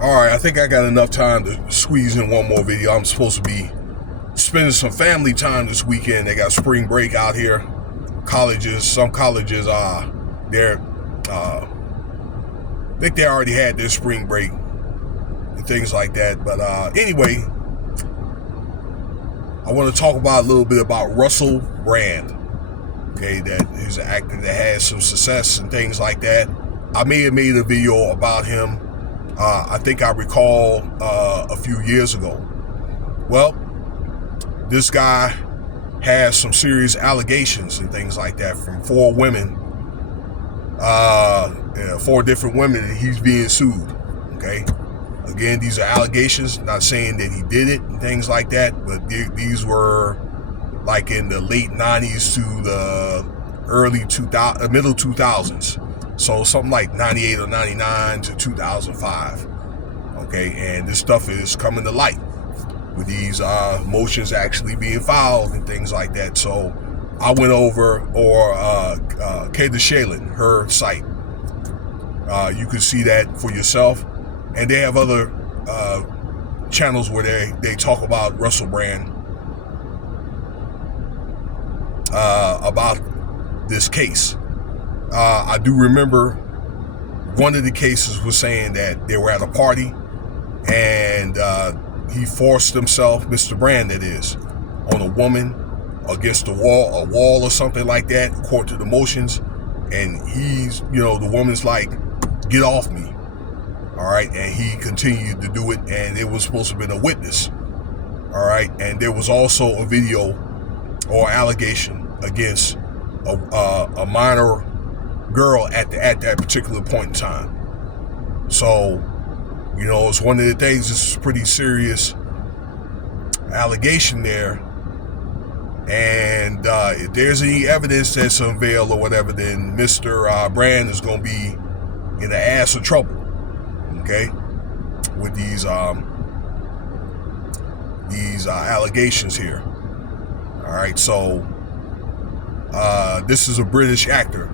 Alright, I think I got enough time to squeeze in one more video. I'm supposed to be spending some family time this weekend. They got spring break out here. Some colleges they're I think they already had their spring break and things like that. But anyway, I want to talk about a little bit about Russelll Brand. Okay, that is an actor that has some success and things like that. I may have made a video about him. I think I recall a few years ago. Well, this guy has some serious allegations and things like that from four different women, and he's being sued. Okay, again, these are allegations. Not saying that he did it and things like that, but these were like in the late 90s to the middle 2000s. So something like 98 or 99 to 2005. Okay, and this stuff is coming to light with these motions actually being filed and things like that. So I went over, K Diddy, her site. You can see that for yourself. And they have other channels where they talk about Russelll Brand, about this case. I do remember one of the cases was saying that they were at a party and he forced himself, Mr. Brand that is, on a woman against a wall or something like that, according to the motions. And the woman's like, get off me. All right. And he continued to do it. And it was supposed to have been a witness. All right. And there was also a video or allegation against a minor girl at that particular point in time. So, it's one of the things. It's a pretty serious allegation there. And if there's any evidence that's unveiled or whatever, then Mr. Brand is going to be in the ass of trouble. Okay, with these allegations here. All right, so this is a British actor.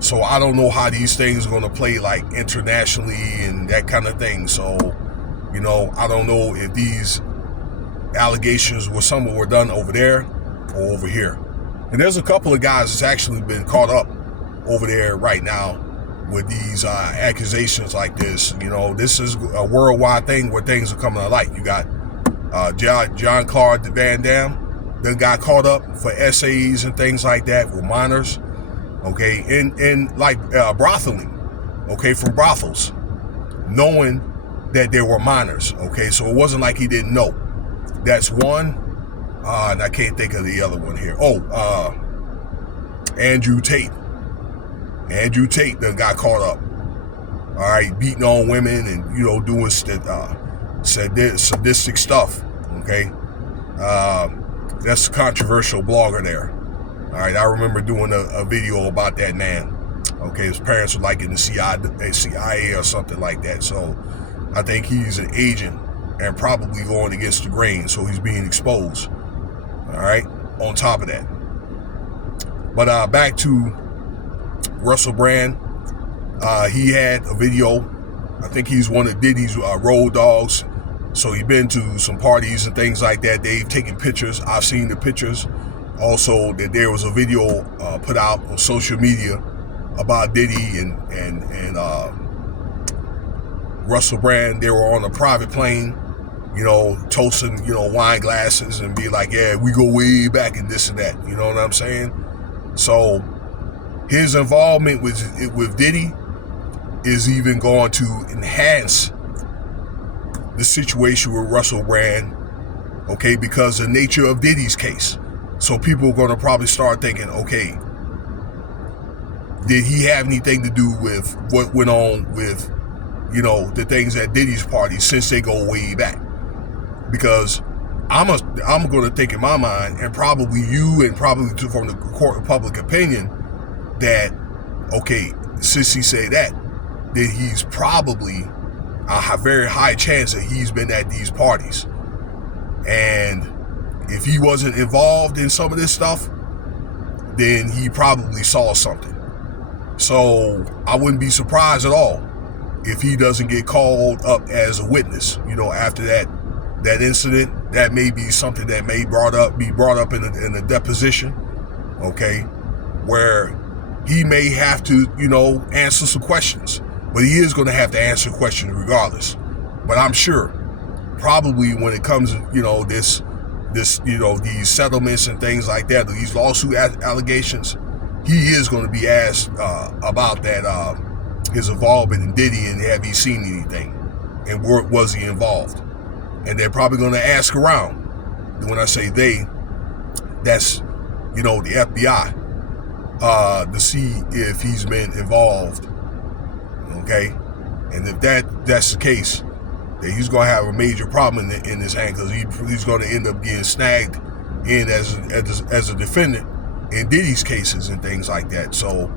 So I don't know how these things are going to play like internationally and that kind of thing. So, I don't know if these allegations were done over there or over here. And there's a couple of guys that's actually been caught up over there right now with these accusations like this. This is a worldwide thing where things are coming to light. You got Jean-Claude Van Damme that got caught up for essays and things like that with minors. Okay, and like brotheling, okay, from brothels, knowing that there were minors. Okay, so it wasn't like he didn't know. That's one. And I can't think of the other one here. Andrew Tate. Andrew Tate that got caught up. All right, beating on women and doing sadistic stuff. Okay, that's a controversial blogger there. All right, I remember doing a video about that man. Okay, his parents were like in the CIA or something like that. So I think he's an agent and probably going against the grain. So he's being exposed. All right, on top of that. But back to Russelll Brand. He had a video. I think he's one of Diddy's road dogs. So he's been to some parties and things like that. They've taken pictures. I've seen the pictures. Also, that there was a video put out on social media about Diddy and Russelll Brand. They were on a private plane, toasting, wine glasses and be like, yeah, we go way back and this and that. You know what I'm saying? So his involvement with Diddy is even going to enhance the situation with Russelll Brand, okay, because of the nature of Diddy's case. So people are going to probably start thinking, okay, did he have anything to do with what went on with, the things at Diddy's party, since they go way back? Because I'm going to think in my mind, and probably you, and probably from the court of public opinion, that, okay, since he said that he's probably a very high chance that he's been at these parties. And if he wasn't involved in some of this stuff, then he probably saw something. So I wouldn't be surprised at all if he doesn't get called up as a witness, after that incident, that may be something that may be brought up in a deposition, okay, where he may have to, answer some questions, but he is going to have to answer questions regardless. But I'm sure, probably when it comes, these settlements and things like that, these lawsuit allegations, he is going to be asked about that, his involvement in Diddy, and have he seen anything, and was he involved? And they're probably going to ask around. When I say they, that's, the FBI, to see if he's been involved, okay? And if that's the case, then he's going to have a major problem in his hand, because he's going to end up getting snagged in as a defendant in Diddy's cases and things like that. So,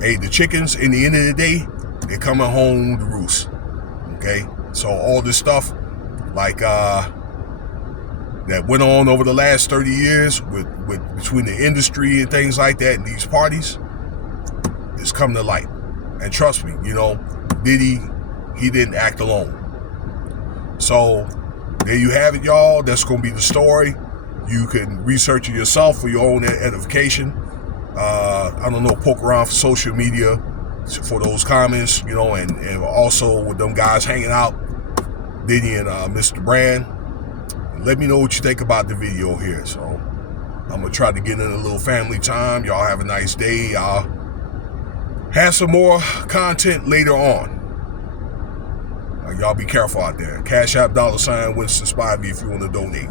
hey, the chickens, in the end of the day, they're coming home to roost, okay? So all this stuff, like that went on over the last 30 years with between the industry and things like that, and these parties, is coming to light. And trust me, Diddy, he didn't act alone. So there you have it, y'all. That's going to be the story. You can research it yourself for your own edification. I don't know, poke around for social media for those comments, and also with them guys hanging out, Diddy and Mr. Brand. Let me know what you think about the video here. So I'm going to try to get in a little family time. Y'all have a nice day. I'll have some more content later on. Y'all be careful out there. Cash App $Winston Spivey if you want to donate.